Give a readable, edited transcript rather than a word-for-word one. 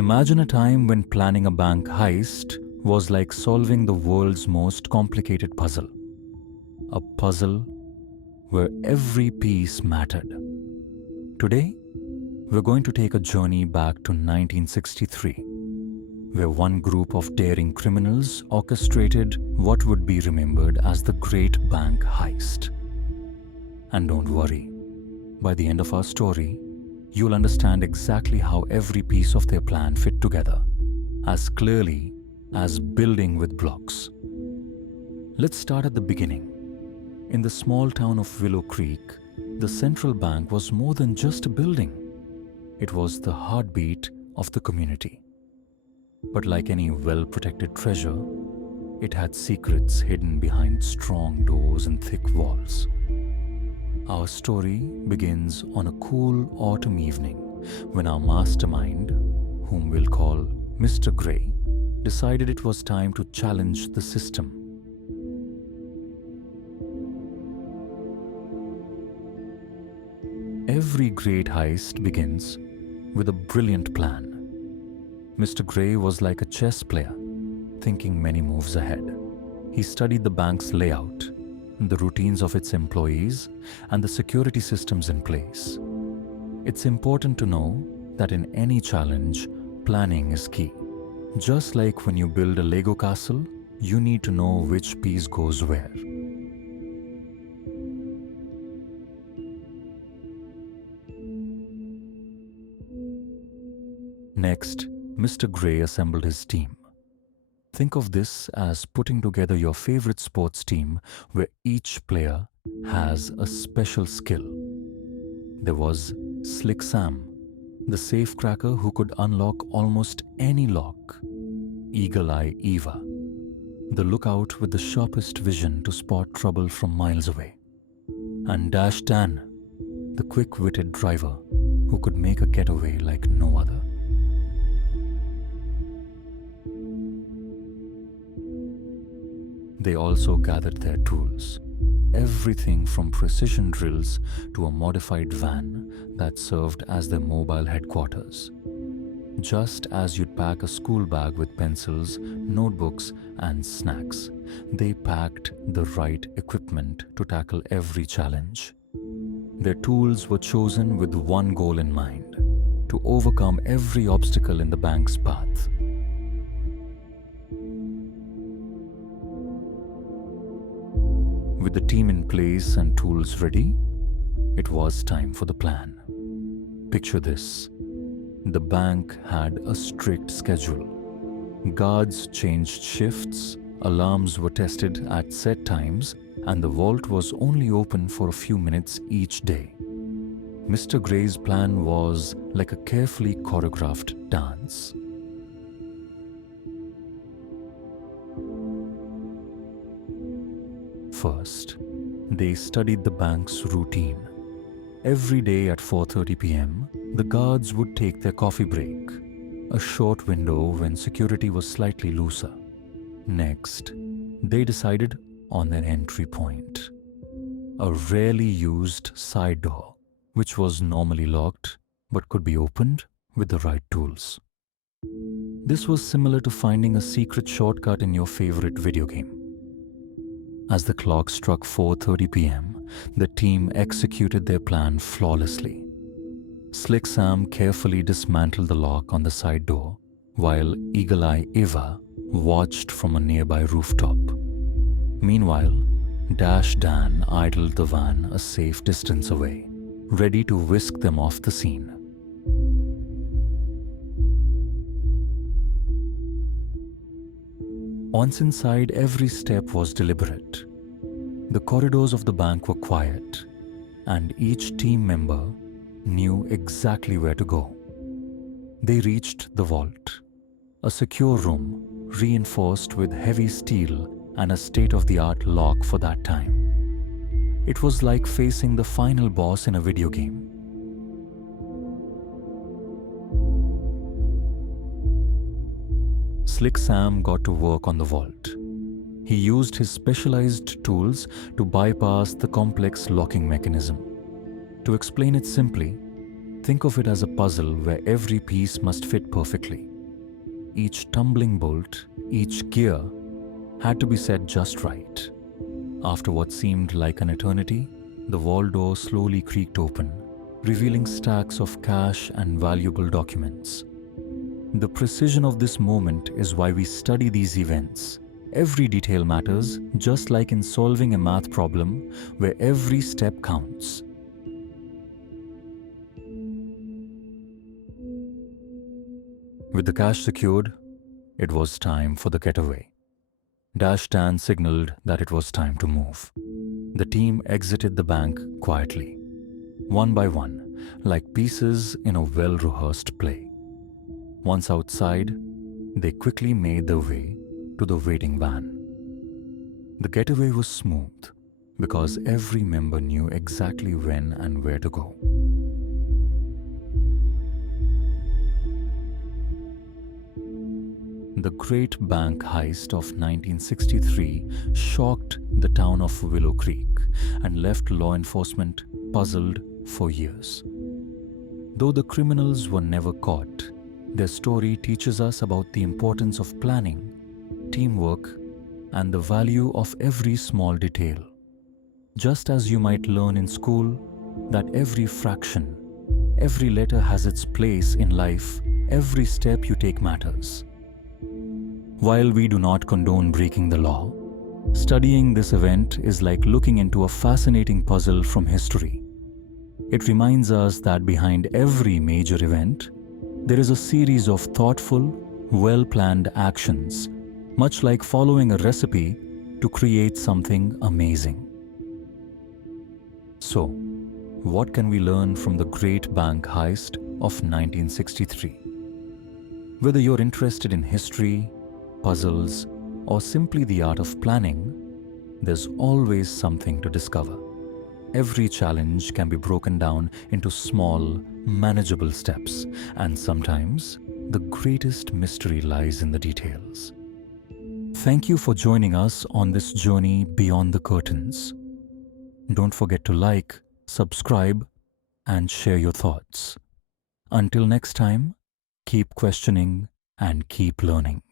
Imagine a time when planning a bank heist was like solving the world's most complicated puzzle. A puzzle where every piece mattered. Today, we're going to take a journey back to 1963, where one group of daring criminals orchestrated what would be remembered as the Great Bank Heist. And don't worry, by the end of our story, you'll understand exactly how every piece of their plan fit together, as clearly as building with blocks. Let's start at the beginning. In the small town of Willow Creek, the central bank was more than just a building. It was the heartbeat of the community. But like any well-protected treasure, it had secrets hidden behind strong doors and thick walls. Our story begins on a cool autumn evening when our mastermind, whom we'll call Mr. Gray, decided it was time to challenge the system. Every great heist begins with a brilliant plan. Mr. Gray was like a chess player, thinking many moves ahead. He studied the bank's layout, the routines of its employees, and the security systems in place. It's important to know that in any challenge, planning is key. Just like when you build a Lego castle, you need to know which piece goes where. Next, Mr. Gray assembled his team. Think of this as putting together your favorite sports team where each player has a special skill. There was Slick Sam, the safecracker who could unlock almost any lock. Eye Eva, the lookout with the sharpest vision to spot trouble from miles away. And Dash Dan, the quick-witted driver who could make a getaway like no other. They also gathered their tools, everything from precision drills to a modified van that served as their mobile headquarters. Just as you'd pack a school bag with pencils, notebooks, and snacks, they packed the right equipment to tackle every challenge. Their tools were chosen with one goal in mind: to overcome every obstacle in the bank's path. With the team in place and tools ready, it was time for the plan. Picture this. The bank had a strict schedule. Guards changed shifts, alarms were tested at set times, and the vault was only open for a few minutes each day. Mr. Gray's plan was like a carefully choreographed dance. First, they studied the bank's routine. Every day at 4:30 p.m., the guards would take their coffee break, a short window when security was slightly looser. Next, they decided on their entry point, a rarely used side door, which was normally locked but could be opened with the right tools. This was similar to finding a secret shortcut in your favorite video game. As the clock struck 4:30 p.m., the team executed their plan flawlessly. Slick Sam carefully dismantled the lock on the side door, while Eagle Eye Eva watched from a nearby rooftop. Meanwhile, Dash Dan idled the van a safe distance away, ready to whisk them off the scene. Once inside, every step was deliberate. The corridors of the bank were quiet, and each team member knew exactly where to go. They reached the vault, a secure room reinforced with heavy steel and a state-of-the-art lock for that time. It was like facing the final boss in a video game. Slick Sam got to work on the vault. He used his specialized tools to bypass the complex locking mechanism. To explain it simply, Think of it as a puzzle where every piece must fit perfectly. Each tumbling bolt, each gear, had to be set just right. After what seemed like an eternity, the vault door slowly creaked open, revealing stacks of cash and valuable documents. The precision of this moment is why we study these events. Every detail matters, just like in solving a math problem where every step counts. With the cash secured, it was time for the getaway. Dashdan signaled that it was time to move. The team exited the bank quietly, one by one, like pieces in a well-rehearsed play. Once outside, they quickly made their way to the waiting van. The getaway was smooth because every member knew exactly when and where to go. The Great Bank Heist of 1963 shocked the town of Willow Creek and left law enforcement puzzled for years. Though the criminals were never caught, their story teaches us about the importance of planning, teamwork, and the value of every small detail. Just as you might learn in school that every fraction, every letter has its place in life, every step you take matters. While we do not condone breaking the law, studying this event is like looking into a fascinating puzzle from history. It reminds us that behind every major event, there is a series of thoughtful, well-planned actions, much like following a recipe to create something amazing. So, what can we learn from the Great Bank Heist of 1963? Whether you're interested in history, puzzles, or simply the art of planning, there's always something to discover. Every challenge can be broken down into small, manageable steps, and sometimes the greatest mystery lies in the details. Thank you for joining us on this journey beyond the curtains. Don't forget to like, subscribe, and share your thoughts. Until next time, keep questioning and keep learning.